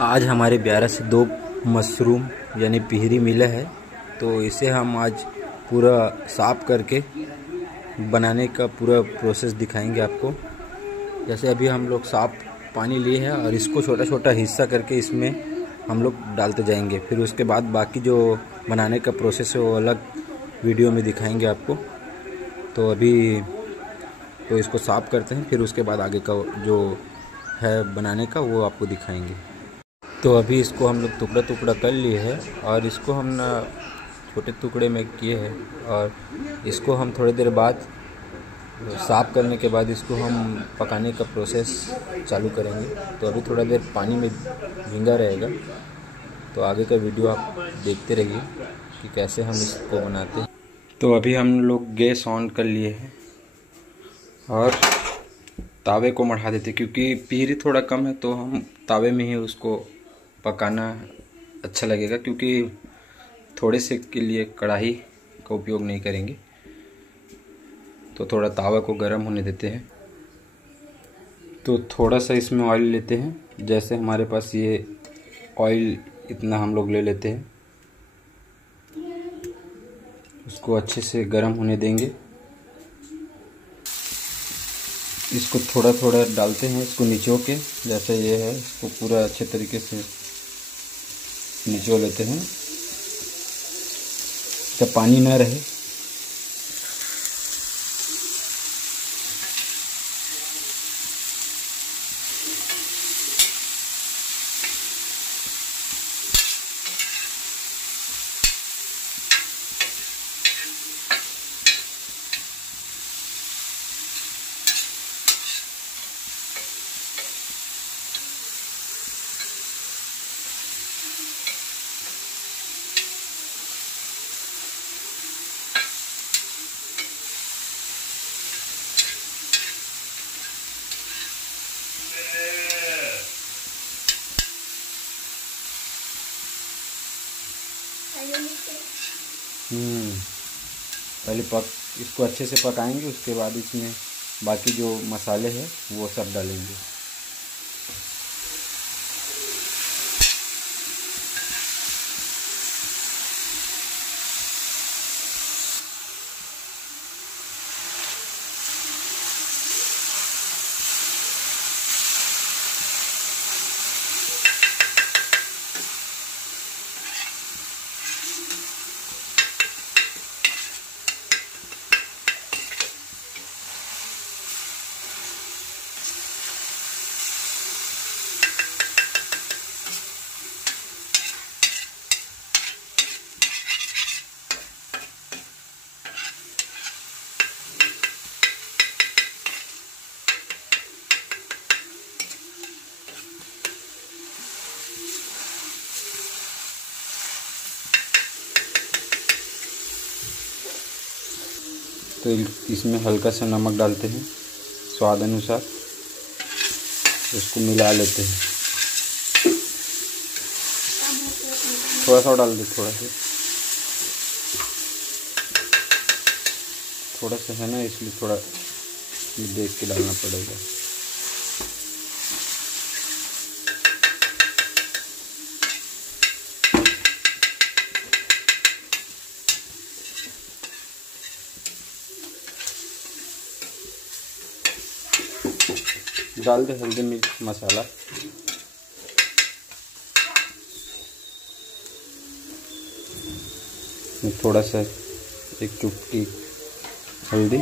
आज हमारे 12 से 2 मशरूम यानी पिहरी मिला है, तो इसे हम आज पूरा साफ करके बनाने का पूरा प्रोसेस दिखाएंगे आपको। जैसे अभी हम लोग साफ पानी लिए हैं और इसको छोटा छोटा हिस्सा करके इसमें हम लोग डालते जाएंगे। फिर उसके बाद बाकी जो बनाने का प्रोसेस है वो अलग वीडियो में दिखाएंगे आपको। तो अभी तो इसको साफ करते हैं, फिर उसके बाद आगे का जो है बनाने का वो आपको दिखाएंगे। तो अभी इसको हम लोग टुकड़ा टुकड़ा कर लिए हैं और इसको हम ना छोटे टुकड़े में किए हैं और इसको हम थोड़ी देर बाद साफ़ करने के बाद इसको हम पकाने का प्रोसेस चालू करेंगे। तो अभी थोड़ा देर पानी में भींगा रहेगा, तो आगे का वीडियो आप देखते रहिए कि कैसे हम इसको बनाते हैं। तो अभी हम लोग गैस ऑन कर लिए हैं और तावे को बढ़ा देते, क्योंकि पिहरी थोड़ा कम है तो हम तावे में ही उसको पकाना अच्छा लगेगा, क्योंकि थोड़े से के लिए कढ़ाई का उपयोग नहीं करेंगे। तो थोड़ा तावा को गर्म होने देते हैं। तो थोड़ा सा इसमें ऑयल लेते हैं, जैसे हमारे पास ये ऑयल इतना हम लोग ले लेते हैं। उसको अच्छे से गर्म होने देंगे। इसको थोड़ा थोड़ा डालते हैं, इसको निचो के, जैसे ये है इसको पूरा अच्छे तरीके से निचो लेते हैं जब पानी ना रहे। पहले इसको अच्छे से पकाएंगे, उसके बाद इसमें बाकी जो मसाले हैं वो सब डालेंगे। तो इसमें हल्का सा नमक डालते हैं स्वाद अनुसार, उसको मिला लेते हैं। थोड़ा सा डाल दे, थोड़ा सा है ना, इसलिए थोड़ा देख के डालना पड़ेगा। डाल दे हल्दी मिर्च मसाला। थोड़ा सा एक चुटकी हल्दी,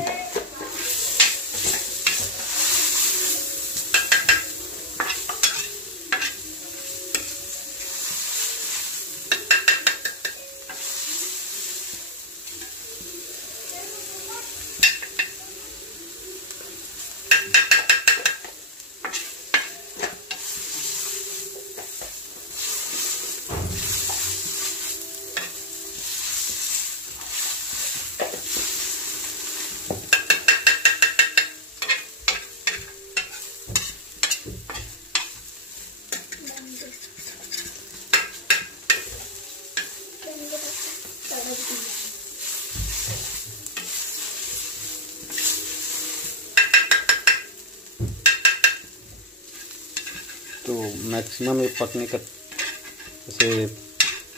मैक्सिमम ये पकने का जैसे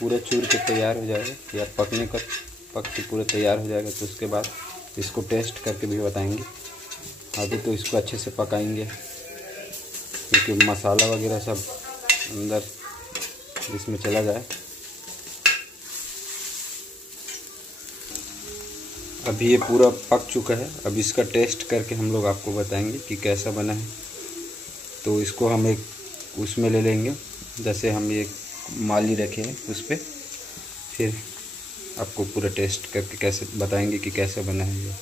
पूरे चूर के तैयार हो जाएगा या पकने का पक के पूरे तैयार हो जाएगा तो उसके बाद इसको टेस्ट करके भी बताएंगे। अभी तो इसको अच्छे से पकाएंगे क्योंकि मसाला वगैरह सब अंदर इसमें चला जाए। अभी ये पूरा पक चुका है। अब इसका टेस्ट करके हम लोग आपको बताएंगे कि कैसा बना है। तो इसको हम एक उसमें ले लेंगे, जैसे हम ये माली रखे हैं उस पर, फिर आपको पूरा टेस्ट करके कैसे बताएंगे कि कैसे बना है ये।